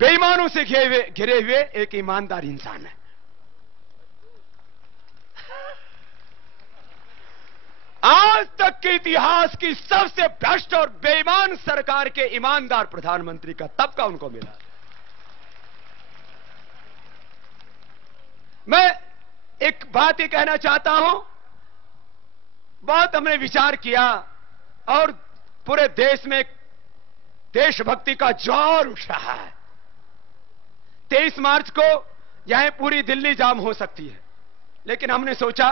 बेईमानों से घिरे हुए एक ईमानदार इंसान है। आज तक के इतिहास की सबसे भ्रष्ट और बेईमान सरकार के ईमानदार प्रधानमंत्री का तबका उनको मिला। मैं एक बात ही कहना चाहता हूं, बहुत हमने विचार किया और पूरे देश में देशभक्ति का ज्वार उठ रहा है। 23 मार्च को यहां पूरी दिल्ली जाम हो सकती है, लेकिन हमने सोचा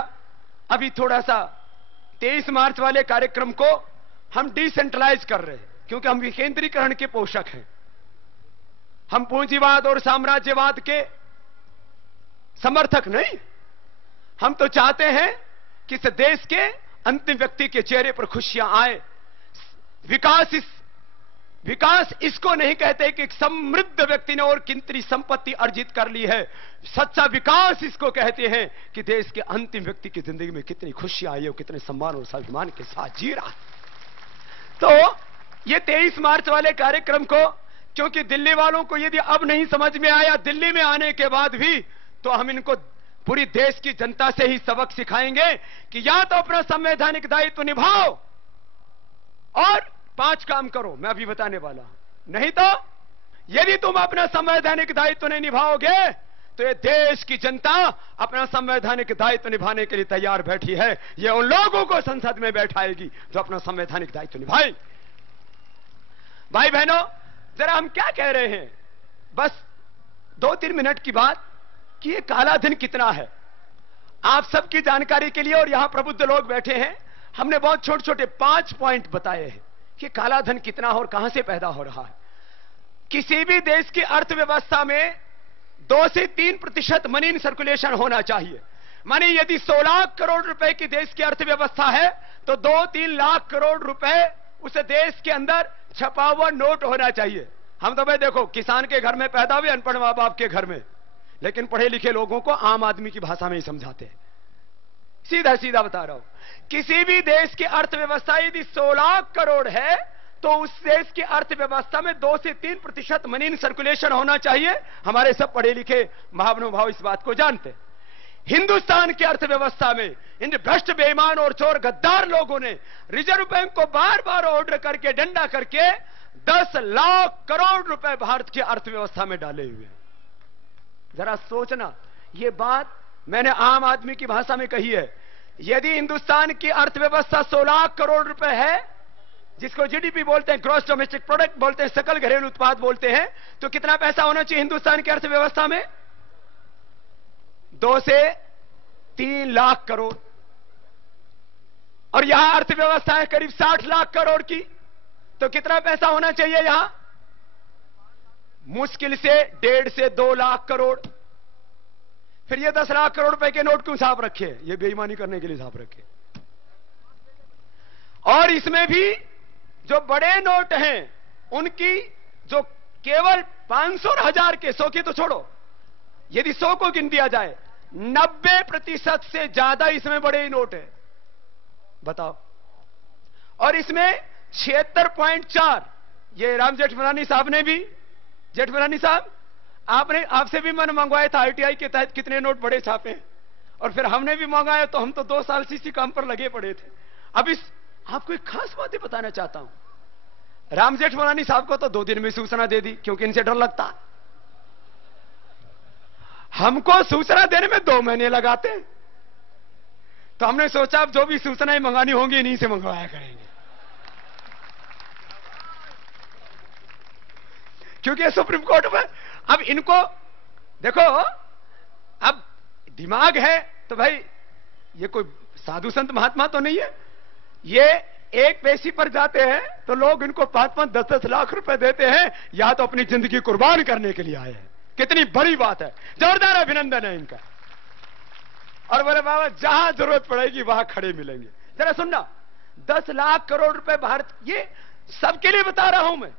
अभी थोड़ा सा 23 मार्च वाले कार्यक्रम को हम डिसेंट्रलाइज कर रहे हैं, क्योंकि हम विकेंद्रीकरण के पोषक हैं। हम पूंजीवाद और साम्राज्यवाद के समर्थक नहीं। हम तो चाहते हैं कि इस देश के अंतिम व्यक्ति के चेहरे पर खुशियां आए। विकास इसको नहीं कहते कि एक समृद्ध व्यक्ति ने और कितनी संपत्ति अर्जित कर ली है। सच्चा विकास इसको कहते हैं कि देश के अंतिम व्यक्ति की जिंदगी में कितनी खुशियां आई है और कितने सम्मान और स्वाभिमान के साथ जी रहा है। तो ये 23 मार्च वाले कार्यक्रम को, क्योंकि दिल्ली वालों को यदि अब नहीं समझ में आया, दिल्ली में आने के बाद भी, तो हम इनको पूरी देश की जनता से ही सबक सिखाएंगे कि या तो अपना संवैधानिक दायित्व निभाओ और 5 काम करो, मैं अभी बताने वाला हूं। नहीं तो यदि तुम अपना संवैधानिक दायित्व नहीं निभाओगे तो ये देश की जनता अपना संवैधानिक दायित्व निभाने के लिए तैयार बैठी है। ये उन लोगों को संसद में बैठाएगी जो अपना संवैधानिक दायित्व निभाएंगे। भाई बहनों, जरा हम क्या कह रहे हैं, बस 2-3 मिनट की बात कि ये काला धन कितना है, आप सबकी जानकारी के लिए। और यहां प्रबुद्ध लोग बैठे हैं, हमने बहुत छोटे छोटे 5 पॉइंट बताए हैं कि काला धन कितना और कहां से पैदा हो रहा है। किसी भी देश की अर्थव्यवस्था में 2 से 3% मनी इन सर्कुलेशन होना चाहिए। माने यदि 100 लाख करोड़ रुपए की देश की अर्थव्यवस्था है तो 2-3 लाख करोड़ रुपए उस देश के अंदर छपा हुआ नोट होना चाहिए। हम तो भाई देखो, किसान के घर में पैदा हुए, अनपढ़ मां बाप के घर में, लेकिन पढ़े लिखे लोगों को आम आदमी की भाषा में ही समझाते हैं। सीधा सीधा बता रहा हूं, किसी भी देश की अर्थव्यवस्था यदि 100 लाख करोड़ है तो उस देश की अर्थव्यवस्था में 2 से 3% मनी इन सर्कुलेशन होना चाहिए। हमारे सब पढ़े लिखे महानुभाव इस बात को जानते हैं। हिंदुस्तान की अर्थव्यवस्था में इन भ्रष्ट, बेईमान और चोर गद्दार लोगों ने रिजर्व बैंक को बार बार ऑर्डर करके, डंडा करके 10 लाख करोड़ रुपए भारत की अर्थव्यवस्था में डाले हुए हैं। जरा सोचना, ये बात मैंने आम आदमी की भाषा में कही है। यदि हिंदुस्तान की अर्थव्यवस्था 100 लाख करोड़ रुपए है, जिसको जीडीपी बोलते हैं, ग्रॉस डोमेस्टिक प्रोडक्ट बोलते हैं, सकल घरेलू उत्पाद बोलते हैं, तो कितना पैसा होना चाहिए हिंदुस्तान की अर्थव्यवस्था में? 2 से 3 लाख करोड़। और यहां अर्थव्यवस्था है करीब 60 लाख करोड़ की, तो कितना पैसा होना चाहिए यहां? मुश्किल से 1.5 से 2 लाख करोड़। फिर ये 10 लाख करोड़ रुपए के नोट क्यों छाप रखे? ये बेईमानी करने के लिए छाप रखे। और इसमें भी जो बड़े नोट हैं, उनकी जो केवल 500 और 1000 के, 100 की तो छोड़ो, यदि 100 को गिन दिया जाए, 90% से ज्यादा इसमें बड़े नोट हैं। बताओ। और इसमें 76.4, ये राम जेठमलानी साहब ने भी, जेठमलानी साहब आपसे भी मैंने मंगवाया था आरटीआई के तहत कितने नोट बड़े छापे, और फिर हमने भी मंगाया तो हम तो 2 साल से इसी काम पर लगे पड़े थे। अब आपको एक खास बात ही बताना चाहता हूं, राम जेठमलानी साहब को तो 2 दिन में सूचना दे दी, क्योंकि इनसे डर लगता। हमको सूचना देने में 2 महीने लगाते। तो हमने सोचा अब जो भी सूचनाएं मंगानी होंगी इन्हीं से मंगवाया करेंगे, क्योंकि सुप्रीम कोर्ट में अब इनको देखो, अब दिमाग है तो भाई ये कोई साधु संत महात्मा तो नहीं है। ये एक पेशी पर जाते हैं तो लोग इनको 5-5, 10-10 लाख रुपए देते हैं, या तो अपनी जिंदगी कुर्बान करने के लिए आए हैं। कितनी बड़ी बात है, जोरदार अभिनंदन है इनका। और बोले बाबा जहां जरूरत पड़ेगी वहां खड़े मिलेंगे। जरा सुनना, 10 लाख करोड़ रुपए भारत, ये सबके लिए बता रहा हूं मैं,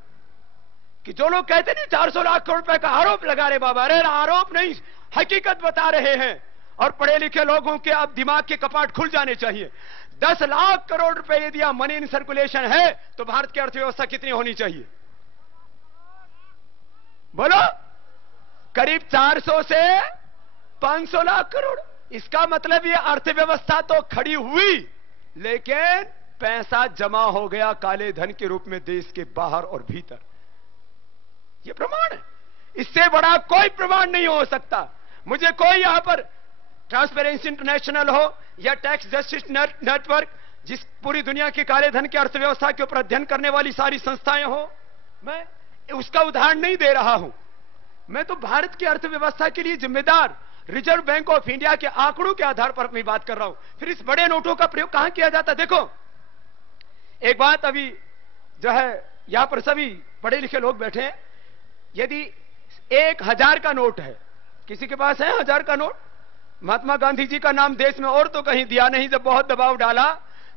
कि जो लोग कहते नहीं 400 लाख करोड़ रुपए का आरोप लगा रहे बाबा, अरे आरोप नहीं, हकीकत बता रहे हैं। और पढ़े लिखे लोगों के अब दिमाग के कपाट खुल जाने चाहिए। 10 लाख करोड़ रुपए यदि मनी इन सर्कुलेशन है तो भारत की अर्थव्यवस्था कितनी होनी चाहिए? बोलो। करीब 400 से 500 लाख करोड़। इसका मतलब ये अर्थव्यवस्था तो खड़ी हुई, लेकिन पैसा जमा हो गया काले धन के रूप में देश के बाहर और भीतर। ये प्रमाण है, इससे बड़ा कोई प्रमाण नहीं हो सकता। मुझे कोई यहां पर ट्रांसपेरेंसी इंटरनेशनल हो या टैक्स जस्टिस नेटवर्क, जिस पूरी दुनिया के काले धन की अर्थव्यवस्था के ऊपर अध्ययन करने वाली सारी संस्थाएं हो, मैं उसका उदाहरण नहीं दे रहा हूं। मैं तो भारत की अर्थव्यवस्था के लिए जिम्मेदार रिजर्व बैंक ऑफ इंडिया के आंकड़ों के आधार पर मैं बात कर रहा हूं। फिर इस बड़े नोटों का प्रयोग कहां किया जाता? देखो, एक बात अभी जो है, यहां पर सभी पढ़े लिखे लोग बैठे हैं। यदि 1000 का नोट है, किसी के पास है 1000 का नोट? महात्मा गांधी जी का नाम देश में और तो कहीं दिया नहीं। जब बहुत दबाव डाला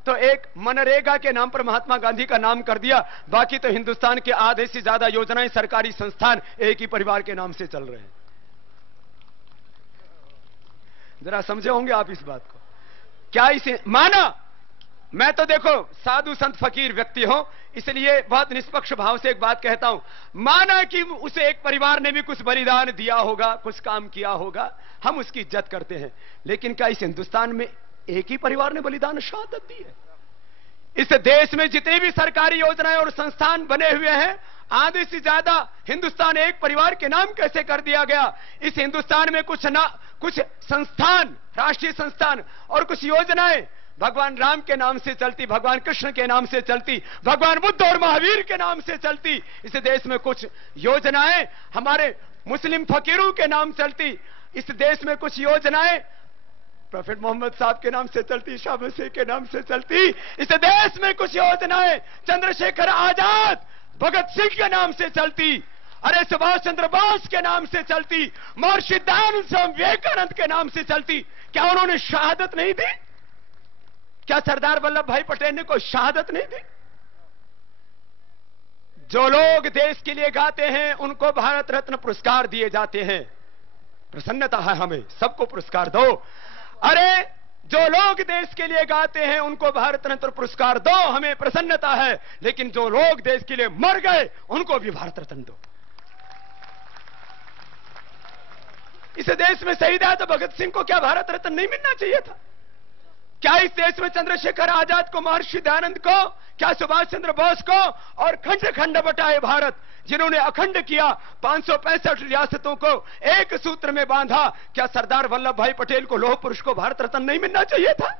तो एक मनरेगा के नाम पर महात्मा गांधी का नाम कर दिया। बाकी तो हिंदुस्तान के आधे से ज्यादा योजनाएं, सरकारी संस्थान एक ही परिवार के नाम से चल रहे हैं। जरा समझे होंगे आप इस बात को। क्या इसे माना? मैं तो देखो साधु संत फकीर व्यक्ति हूं, इसलिए बहुत निष्पक्ष भाव से एक बात कहता हूं। माना कि उसे एक परिवार ने भी कुछ बलिदान दिया होगा, कुछ काम किया होगा, हम उसकी इज्जत करते हैं। लेकिन क्या इस हिंदुस्तान में एक ही परिवार ने बलिदान शहादत दी है? इस देश में जितने भी सरकारी योजनाएं और संस्थान बने हुए हैं, आधे से ज्यादा हिंदुस्तान एक परिवार के नाम कैसे कर दिया गया? इस हिंदुस्तान में कुछ संस्थान, राष्ट्रीय संस्थान और कुछ योजनाएं भगवान राम के नाम से चलती, भगवान कृष्ण के नाम से चलती, भगवान बुद्ध और महावीर के नाम से चलती। इस देश में कुछ योजनाएं हमारे मुस्लिम फकीरों के नाम चलती। इस देश में कुछ योजनाएं प्रोफेट मोहम्मद साहब के नाम से चलती, शाह मसीह के नाम से चलती। इस देश में कुछ योजनाएं चंद्रशेखर आजाद, भगत सिंह के नाम से चलती, अरे सुभाष चंद्र बोस के नाम से चलती, महर्षि दयानंद स्वामी विवेकानंद के नाम से चलती। क्या उन्होंने शहादत नहीं दी? क्या सरदार वल्लभ भाई पटेल ने कोई शहादत नहीं दी? जो लोग देश के लिए गाते हैं उनको भारत रत्न पुरस्कार दिए जाते हैं। प्रसन्नता है हमें, सबको पुरस्कार दो। अरे जो लोग देश के लिए गाते हैं उनको भारत रत्न पुरस्कार दो, हमें प्रसन्नता है। लेकिन जो लोग देश के लिए मर गए उनको भी भारत रत्न दो। इस देश में शहीद है तो भगत सिंह को क्या भारत रत्न नहीं मिलना चाहिए था? क्या इस देश में चंद्रशेखर आजाद को, महर्षि दयानंद को, क्या सुभाष चंद्र बोस को और खंड खंड बटाए भारत जिन्होंने अखंड किया, 565 रियासतों को एक सूत्र में बांधा, क्या सरदार वल्लभ भाई पटेल को, लौह पुरुष को भारत रत्न नहीं मिलना चाहिए था?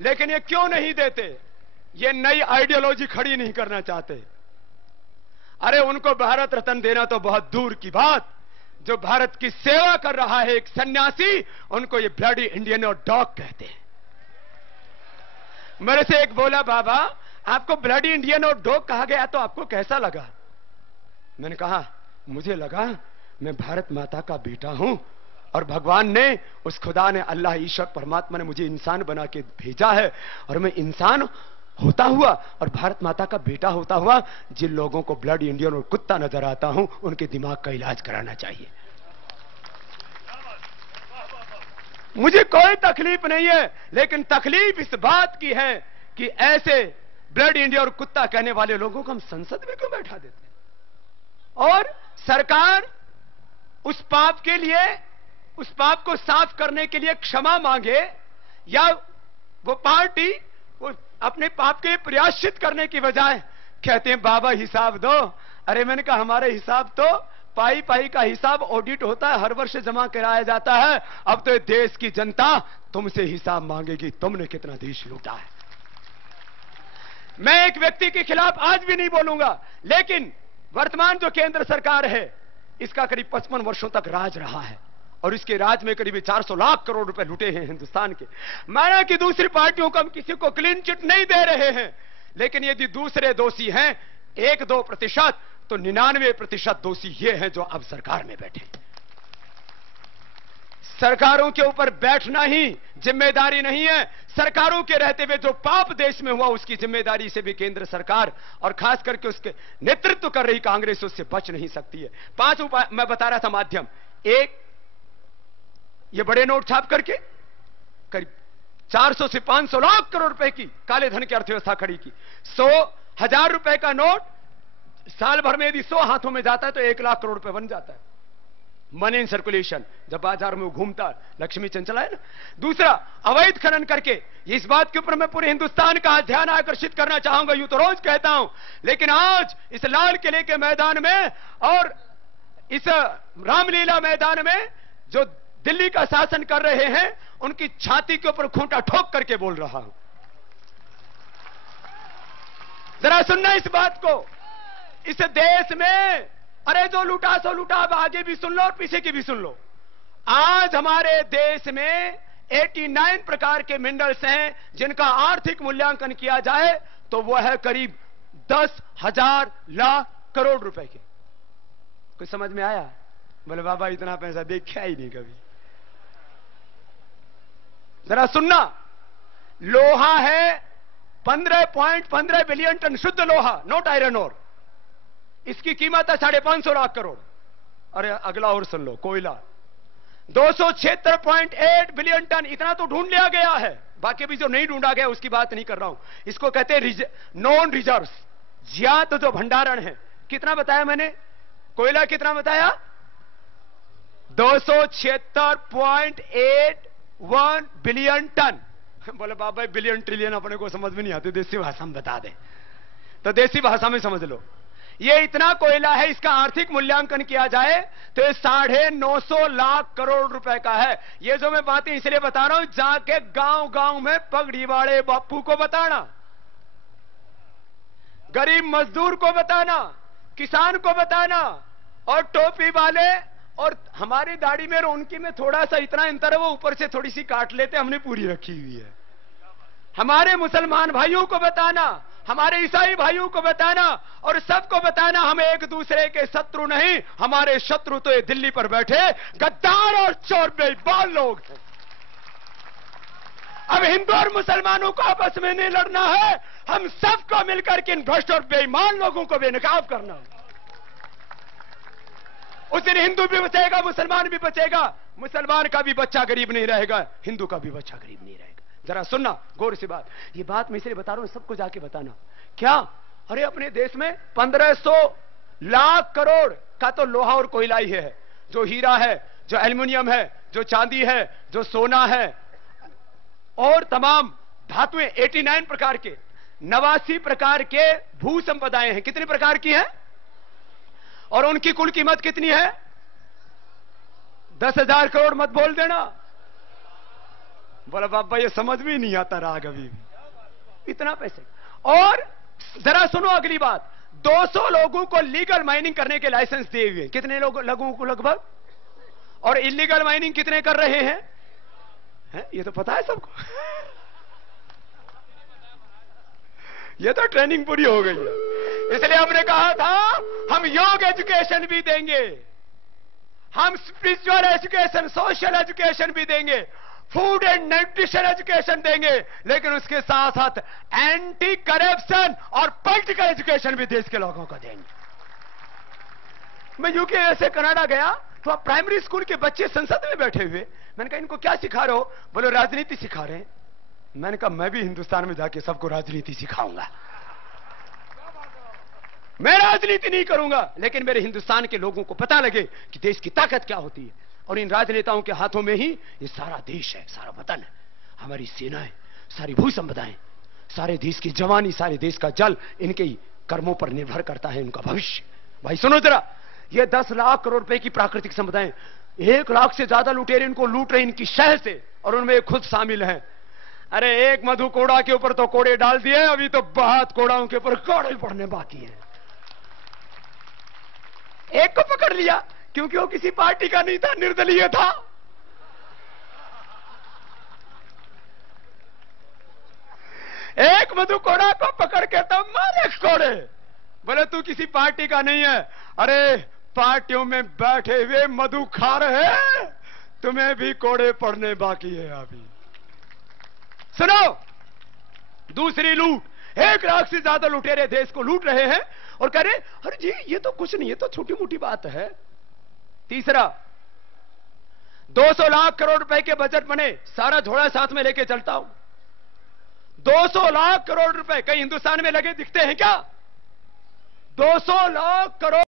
लेकिन ये क्यों नहीं देते? ये नई आइडियोलॉजी खड़ी नहीं करना चाहते। अरे उनको भारत रत्न देना तो बहुत दूर की बात। जो भारत की सेवा कर रहा है एक सन्यासी, उनको ये ब्लडी इंडियन और डॉग कहते हैं। मेरे से एक बोला, बाबा आपको ब्लडी इंडियन और डॉग कहा गया तो आपको कैसा लगा? मैंने कहा मुझे लगा मैं भारत माता का बेटा हूं और भगवान ने, उस खुदा ने, अल्लाह ईश्वर परमात्मा ने मुझे इंसान बना के भेजा है और मैं इंसान होता हुआ और भारत माता का बेटा होता हुआ जिन लोगों को ब्लड इंडियन और कुत्ता नजर आता हूं उनके दिमाग का इलाज कराना चाहिए। मुझे कोई तकलीफ नहीं है, लेकिन तकलीफ इस बात की है कि ऐसे ब्लड इंडिया और कुत्ता कहने वाले लोगों को हम संसद में क्यों बैठा देते हैं? और सरकार उस पाप के लिए, उस पाप को साफ करने के लिए क्षमा मांगे, या वो पार्टी वो अपने पाप के प्रायश्चित करने की बजाय कहते हैं बाबा हिसाब दो। अरे मैंने कहा हमारे हिसाब तो पाई पाई का हिसाब ऑडिट होता है, हर वर्ष जमा कराया जाता है। अब तो देश की जनता तुमसे हिसाब मांगेगी, तुमने कितना देश लूटा है। मैं एक व्यक्ति के खिलाफ आज भी नहीं बोलूंगा, लेकिन वर्तमान जो केंद्र सरकार है इसका करीब 55 वर्षों तक राज रहा है और इसके राज में करीब 400 लाख करोड़ रुपए लुटे हैं हिंदुस्तान के। माना कि दूसरी पार्टियों को हम किसी को क्लीन चिट नहीं दे रहे हैं, लेकिन यदि दूसरे दोषी हैं 1-2%, तो 99% दोषी ये हैं जो अब सरकार में बैठे। सरकारों के ऊपर बैठना ही जिम्मेदारी नहीं है। सरकारों के रहते हुए जो पाप देश में हुआ उसकी जिम्मेदारी से भी केंद्र सरकार और खास करके उसके नेतृत्व कर रही कांग्रेस उससे बच नहीं सकती है। 5 उपाय मैं बता रहा था माध्यम। एक, ये बड़े नोट छाप करके करीब 400 से 500 लाख करोड़ रुपए की काले धन की अर्थव्यवस्था खड़ी की। 100,000 रुपए का नोट साल भर में यदि 100 हाथों में जाता है तो 1 लाख करोड़ रुपए बन जाता है। मनी इन सर्कुलेशन, जब बाजार में वो घूमता, लक्ष्मी चंचला है ना। दूसरा, अवैध खनन करके, इस बात के ऊपर मैं पूरे हिंदुस्तान का ध्यान आकर्षित करना चाहूंगा। यूं तो रोज कहता हूं, लेकिन आज इस लाल किले के मैदान में और इस रामलीला मैदान में जो दिल्ली का शासन कर रहे हैं, उनकी छाती के ऊपर खूंटा ठोक करके बोल रहा हूं। जरा सुनना इस बात को। इस देश में, अरे जो लूटा सो लूटा, अब आगे भी सुन लो और पीछे की भी सुन लो। आज हमारे देश में 89 प्रकार के मिनरल्स हैं जिनका आर्थिक मूल्यांकन किया जाए तो वह है करीब 10,000 लाख करोड़ रुपए के। कुछ समझ में आया? बोले बाबा इतना पैसा देखा ही नहीं कभी। जरा सुनना, लोहा है 15.15 बिलियन टन शुद्ध लोहा, नोट आयरन ओर। इसकी कीमत है 550 लाख करोड़। अरे अगला और सुन लो, कोयला 276.8 बिलियन टन, इतना तो ढूंढ लिया गया है, बाकी भी जो नहीं ढूंढा गया उसकी बात नहीं कर रहा हूं। इसको कहते हैं नॉन रिजर्व्स, ज्ञात जो भंडारण है। कितना बताया मैंने? कोयला कितना बताया? 276.81 बिलियन टन। बोले बाबा बिलियन ट्रिलियन अपने को समझ में नहीं आते, देसी भाषा में बता दे। तो देसी भाषा में समझ लो, ये इतना कोयला है, इसका आर्थिक मूल्यांकन किया जाए तो ये 950 लाख करोड़ रुपए का है। ये जो मैं बातें इसलिए बता रहा हूं, जाके गांव गांव में पगड़ी वाले बापू को बताना, गरीब मजदूर को बताना, किसान को बताना, और टोपी वाले और हमारी दाढ़ी में और उनकी में थोड़ा सा इतना अंतर है, वो ऊपर से थोड़ी सी काट लेते, हमने पूरी रखी हुई है। हमारे मुसलमान भाइयों को बताना, हमारे ईसाई भाइयों को बताना, और सबको बताना हम एक दूसरे के शत्रु नहीं, हमारे शत्रु तो ये दिल्ली पर बैठे गद्दार और चोर बेईमान लोग हैं। अब हिंदू और मुसलमानों को आपस में नहीं लड़ना है, हम सबको मिलकर के इन भ्रष्ट और बेईमान लोगों को बेनकाब करना है। उस दिन हिंदू भी बचेगा, मुसलमान भी बचेगा। मुसलमान का भी बच्चा गरीब नहीं रहेगा, हिंदू का भी बच्चा गरीब नहीं रहेगा। जरा सुनना गौर से बात, ये बात मैं इसलिए बता रहा हूं, सबको जाके बताना। क्या? अरे अपने देश में 1500 लाख करोड़ का तो लोहा और कोयला ही है, जो हीरा है, जो एल्युमिनियम है, जो चांदी है, जो सोना है, और तमाम धातुएं 89 प्रकार के, 89 प्रकार के भू संपदाएं हैं। कितने प्रकार की हैं? और उनकी कुल कीमत कितनी है? 10,000 करोड़। मत बोल देना। बोला बाबा ये समझ में नहीं आता राग अभी भी, इतना पैसे। और जरा सुनो अगली बात, 200 लोगों को लीगल माइनिंग करने के लाइसेंस दिए हुए। कितने लोगों को लगभग? और इलीगल माइनिंग कितने कर रहे हैं? ये तो पता है सबको। ये तो ट्रेनिंग पूरी हो गई है। इसलिए हमने कहा था हम योग एजुकेशन भी देंगे, हम स्पिरिचुअल एजुकेशन, सोशल एजुकेशन भी देंगे, फूड एंड न्यूट्रिशन एजुकेशन देंगे, लेकिन उसके साथ साथ एंटी करप्शन और पॉलिटिकल एजुकेशन भी देश के लोगों को देंगे। मैं यूके से कनाडा गया तो आप प्राइमरी स्कूल के बच्चे संसद में बैठे हुए, मैंने कहा इनको क्या सिखा रहे हो? बोले राजनीति सिखा रहे हैं। मैंने कहा मैं भी हिंदुस्तान में जाके सबको राजनीति सिखाऊंगा। मैं राजनीति नहीं करूंगा, लेकिन मेरे हिंदुस्तान के लोगों को पता लगे कि देश की ताकत क्या होती है, और इन राजनेताओं के हाथों में ही ये सारा देश है, सारा वतन है, हमारी सेनाएं, सारी भू संपदाएं, सारे देश की जवानी, सारे देश का जल इनके ही कर्मों पर निर्भर करता है, उनका भविष्य। भाई सुनो जरा, ये 10 लाख करोड़ रुपए की प्राकृतिक संपदाएं, 1 लाख से ज्यादा लुटेरे इनको लूट रहे इनकी शहर से, और उनमें खुद शामिल हैं। अरे एक मधु कोड़ा के ऊपर तो कोड़े डाल दिए, अभी तो 72 कोड़ाओं के ऊपर कोड़े पड़ने बाकी है। एक को पकड़ लिया क्योंकि वो किसी पार्टी का नहीं था, निर्दलीय था। एक मधु कोड़ा को पकड़ के तो मारे कोड़े। बोले तू किसी पार्टी का नहीं है। अरे पार्टियों में बैठे हुए मधु खा रहे, तुम्हें भी कोड़े पड़ने बाकी है अभी। सुनो, दूसरी लूट, 1 लाख से ज्यादा लुटेरे देश को लूट रहे हैं और कह रहे अरे जी ये तो कुछ नहीं, ये तो छोटी मोटी बात है। तीसरा, 200 लाख करोड़ रुपए के बजट बने, सारा झोला साथ में लेके चलता हूं। 200 लाख करोड़ रुपए कहीं हिंदुस्तान में लगे दिखते हैं क्या? 200 लाख करोड़